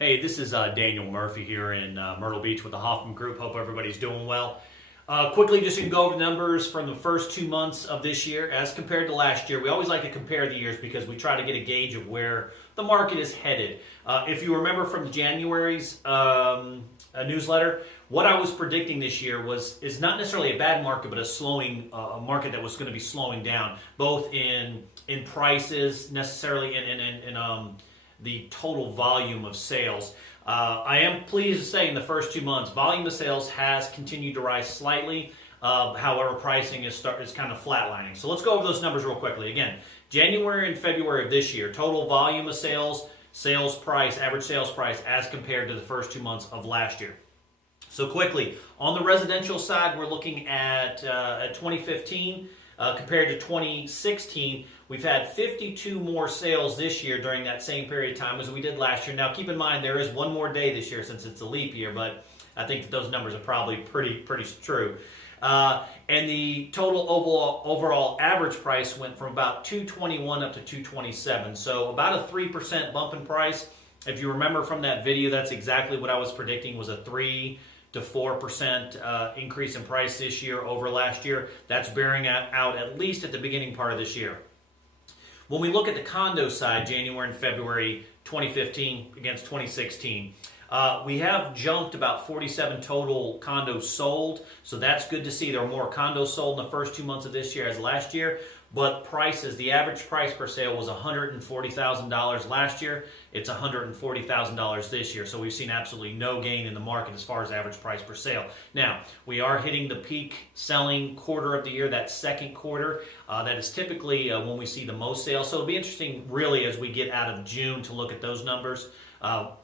Hey, this is Daniel Murphy here in Myrtle Beach with the Hoffman Group. Hope everybody's doing well. Quickly, just going to go over the numbers from the first 2 months of this year as compared to last year. We always like to compare the years because we try to get a gauge of where the market is headed. If you remember from January's newsletter, what I was predicting this year is not necessarily a bad market, but a market that was going to be slowing down, both in prices necessarily and the total volume of sales. I am pleased to say in the first 2 months, volume of sales has continued to rise slightly. However, pricing is kind of flatlining. So let's go over those numbers real quickly. Again, January and February of this year, total volume of sales, sales price, average sales price as compared to the first 2 months of last year. So quickly, on the residential side, we're looking at 2015 compared to 2016. We've had 52 more sales this year during that same period of time as we did last year. Now, keep in mind, there is one more day this year since it's a leap year, but I think that those numbers are probably pretty true. And the total overall average price went from about $221 up to $227. So about a 3% bump in price. If you remember from that video, that's exactly what I was predicting, was a 3 to 4% increase in price this year over last year. That's bearing out at least at the beginning part of this year. When we look at the condo side, January and February 2015 against 2016, we have jumped about 47 total condos sold, so that's good to see. There are more condos sold in the first 2 months of this year as last year, but prices, the average price per sale was $140,000 last year. It's $140,000 this year, so we've seen absolutely no gain in the market as far as average price per sale. Now, we are hitting the peak selling quarter of the year, that second quarter. That is typically when we see the most sales, so it'll be interesting really as we get out of June to look at those numbers.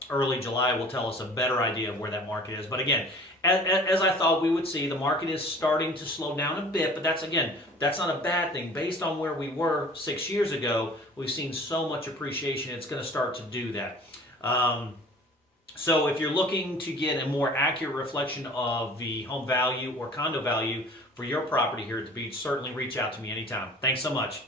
Early July will tell us a better idea of where that market is. But again, as I thought we would see, the market is starting to slow down a bit, but that's not a bad thing. Based on where we were 6 years ago, we've seen so much appreciation, it's going to start to do that. So if you're looking to get a more accurate reflection of the home value or condo value for your property here at the beach, certainly reach out to me anytime. Thanks so much.